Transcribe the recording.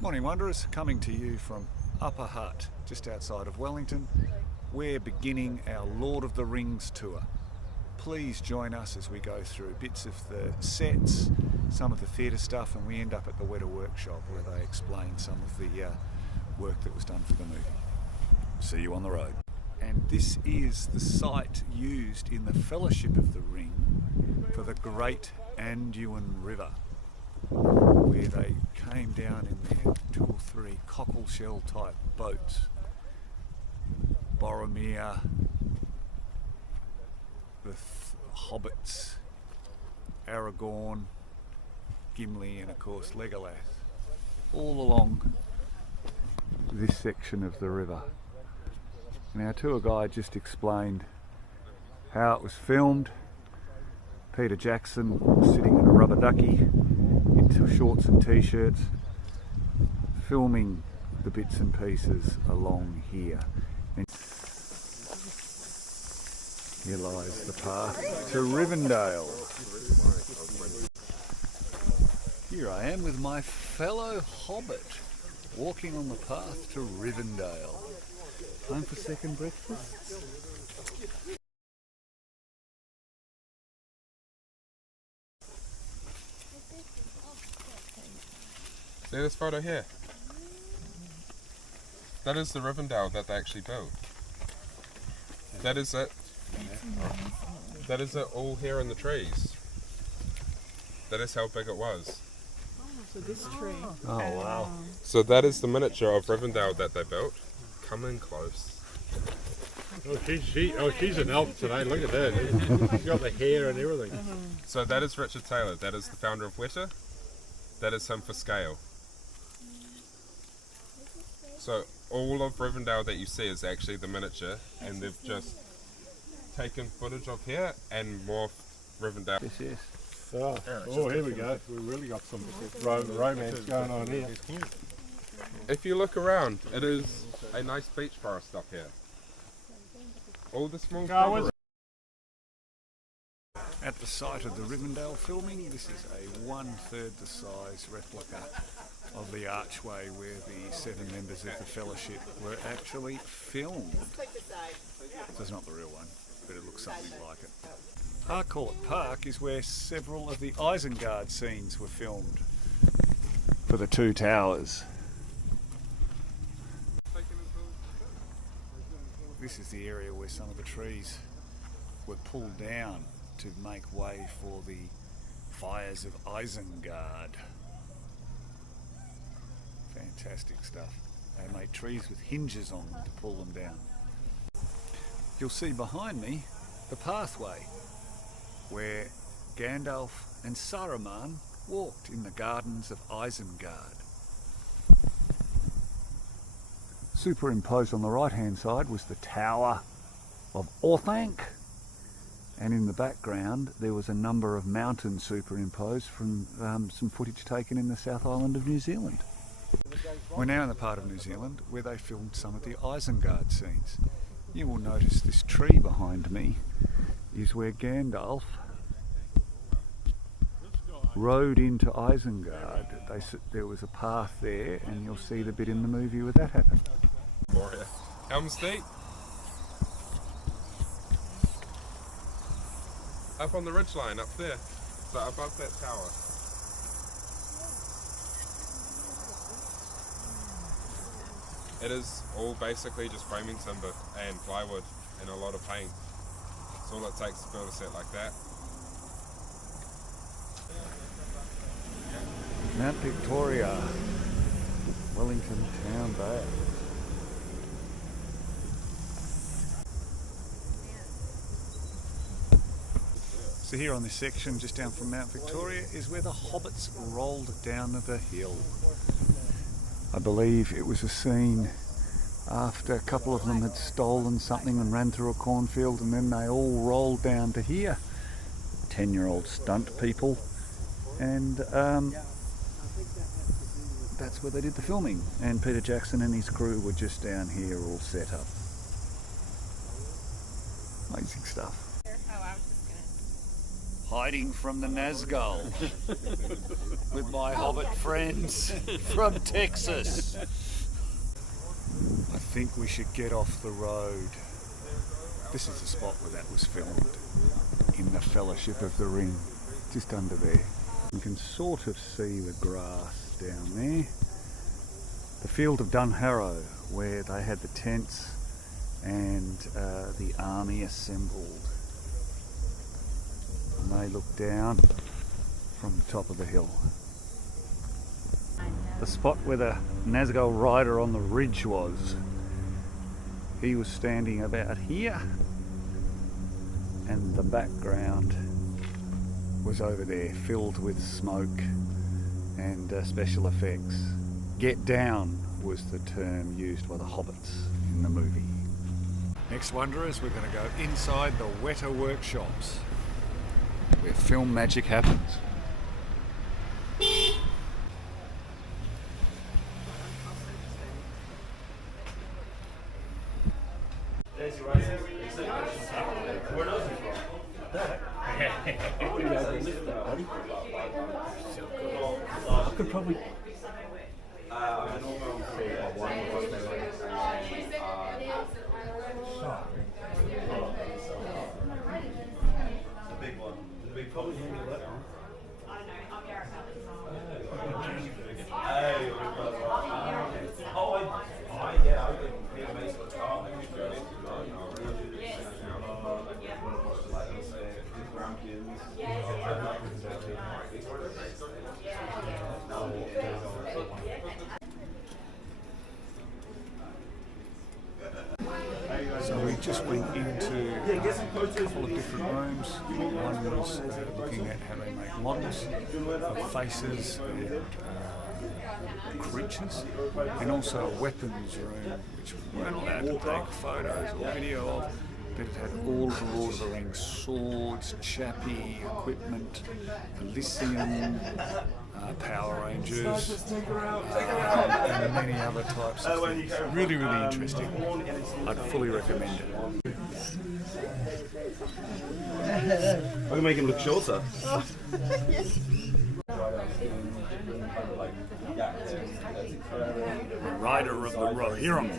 Morning Wanderers, coming to you from Upper Hutt, just outside of Wellington. We're beginning our Lord of the Rings tour. Please join us as we go through bits of the sets, some of the theatre stuff, and we end up at the Weta Workshop where they explain some of the work that was done for the movie. See you on the road. And this is the site used in the Fellowship of the Ring for the Great Anduin River, where they came down in their 2 or 3 cockle shell type boats. Boromir, the hobbits, Aragorn, Gimli, and of course Legolas, all along this section of the river. And our tour guide just explained how it was filmed. Peter Jackson sitting in a rubber ducky into shorts and t-shirts, filming the bits and pieces along here. And here lies the path to Rivendell. Here I am with my fellow hobbit, walking on the path to Rivendell. Time for second breakfast? See this photo here? That is the Rivendell that they actually built. That is it. That is it all here in the trees. That is how big it was. So this tree. Oh wow. So that is the miniature of Rivendell that they built. Come in close. Oh, she's an elf today. Look at that. She's got the hair and everything. So that is Richard Taylor. That is the founder of Weta. That is him for scale. So all of Rivendell that you see is actually the miniature, and they've just taken footage of here and morphed Rivendell. Yes. Oh, here we go. We really got some romance going on here. If you look around, it is a nice beach forest up here. All the small shrubbery. At the site of the Rivendell filming, this is a 1/3 the size replica of the archway where the 7 members of the Fellowship were actually filmed. So it's not the real one, but it looks something like it. Harcourt Park is where several of the Isengard scenes were filmed for the 2 towers. This is the area where some of the trees were pulled down to make way for the fires of Isengard. Fantastic stuff. They made trees with hinges on them to pull them down. You'll see behind me the pathway where Gandalf and Saruman walked in the gardens of Isengard. Superimposed on the right hand side was the Tower of Orthanc, and in the background there was a number of mountains superimposed from some footage taken in the South Island of New Zealand. We're now in the part of New Zealand where they filmed some of the Isengard scenes. You will notice this tree behind me is where Gandalf rode into Isengard. There was a path there, and you'll see the bit in the movie where that happened. Helm's Deep. Up on the ridgeline, up there. So above that tower. It is all basically just framing timber and plywood and a lot of paint. That's all it takes to build a set like that. Mount Victoria, Wellington Town Bay. So here on this section, just down from Mount Victoria, is where the hobbits rolled down the hill. I believe it was a scene after a couple of them had stolen something and ran through a cornfield, and then they all rolled down to here. 10-year-old stunt people, and that's where they did the filming. And Peter Jackson and his crew were just down here all set up. Amazing stuff. hiding from the Nazgul with my hobbit friends from Texas. I think we should get off the road. This is the spot where that was filmed, in the Fellowship of the Ring, just under there. You can sort of see the grass down there. The field of Dunharrow, where they had the tents and the army assembled. And they look down from the top of the hill. The spot where the Nazgul rider on the ridge was, he was standing about here, and the background was over there, filled with smoke and special effects. Get down was the term used by the hobbits in the movie. Next Wanderers, we're going to go inside the Weta Workshops, where film magic happens. I could probably. So we just went into a couple of different rooms. One was looking at how they make models of faces and creatures, and also a weapons room which we weren't allowed to take photos or video of, but it had all of the Lord of the Rings swords, chappy, equipment, Elysium, Power Rangers, and many other types of things. Really, really interesting. I'd fully recommend it. I can make him look shorter. The rider of the Rohirrim.